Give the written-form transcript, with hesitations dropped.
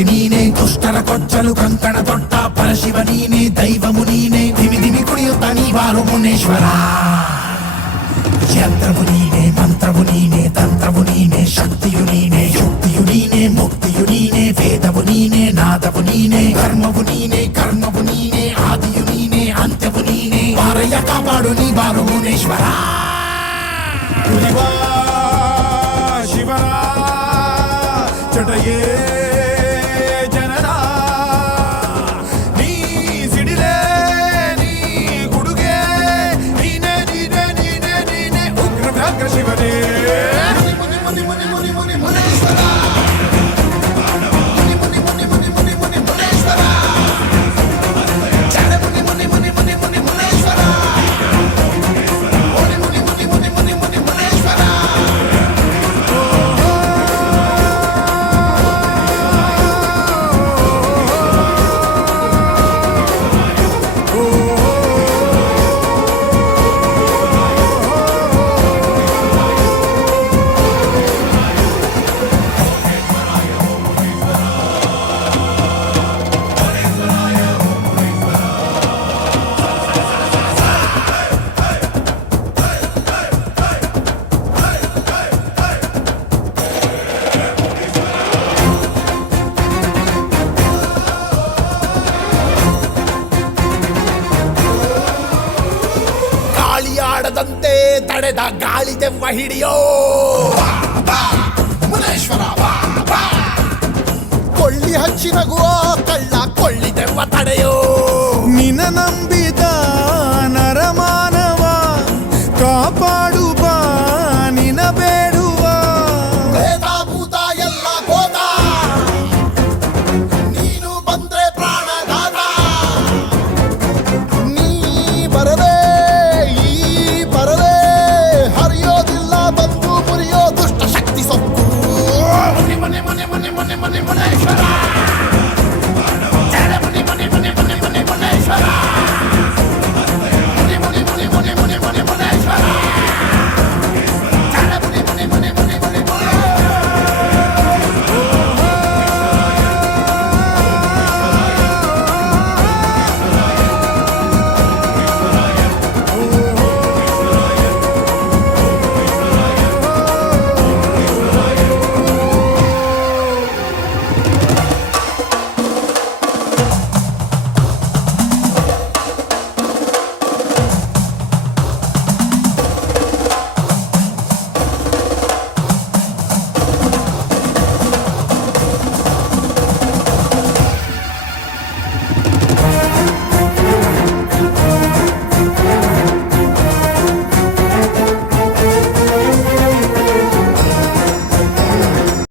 ಶಕ್ತಿ ನೀನೆ, ದುಷ್ಟರ ಕೊಚ್ಚಲು ಕಂಕಣ ತೊಟ್ಟ ಪರಶಿವ ನೀನೆ, ದೈವಮು ನೀನೆ, ದಿಮಿ ದಿಮಿ ಕುಣಿಯುತ್ತ ನೀ ಬಾರು ಮುನೇಶ್ವರ. ಯಂತ್ರವು ನೀನೆ, ಮಂತ್ರವು ನೀನೆ, ತಂತ್ರವು ನೀನೆ, ಶಕ್ತಿಯು ನೀನೆ, ಯುಕ್ತಿಯು ನೀನೆ, ಮುಕ್ತಿಯು ನೀನೆ, ವೇದವು ನೀನೆ, ನಾದವು ನೀನೆ, ಧರ್ಮವು ನೀನೆ, ಕರ್ಮವು ನೀನೆ, ಆದಿಯು ನೀನೆ, ಅಂತ್ಯವು ನೀನೆ, ಬಾರಯ್ಯ ಕಾಪಾಡು ನೀ ಬಾರು ಮುನೇಶ್ವರ. ಶಿವರ ಚಟಯೇ ಜನರ ನೀ ಸಿಡಿಲೆ ನೀ ಗುಡುಗೆ ನೀನೆ ನೀನೆ ನೀನೆ ನೀನೆ ಉಗ್ರ ವ್ಯಾಘ್ರ ಶಿವನೇ. ಗಾಳಿಯಾಡದಂತೆ ತಡೆದ ಗಾಳಿ ದೆವ್ವ ಹಿಡಿಯೋ ಮುನೇಶ್ವರ. ಕೊಳ್ಳಿ ಹಚ್ಚಿ ನಗುವ ಕಳ್ಳ ಕೊಳ್ಳಿ ದೆವ್ವ ತಡೆಯೋ. ನಿನ್ನ ನಂಬಿ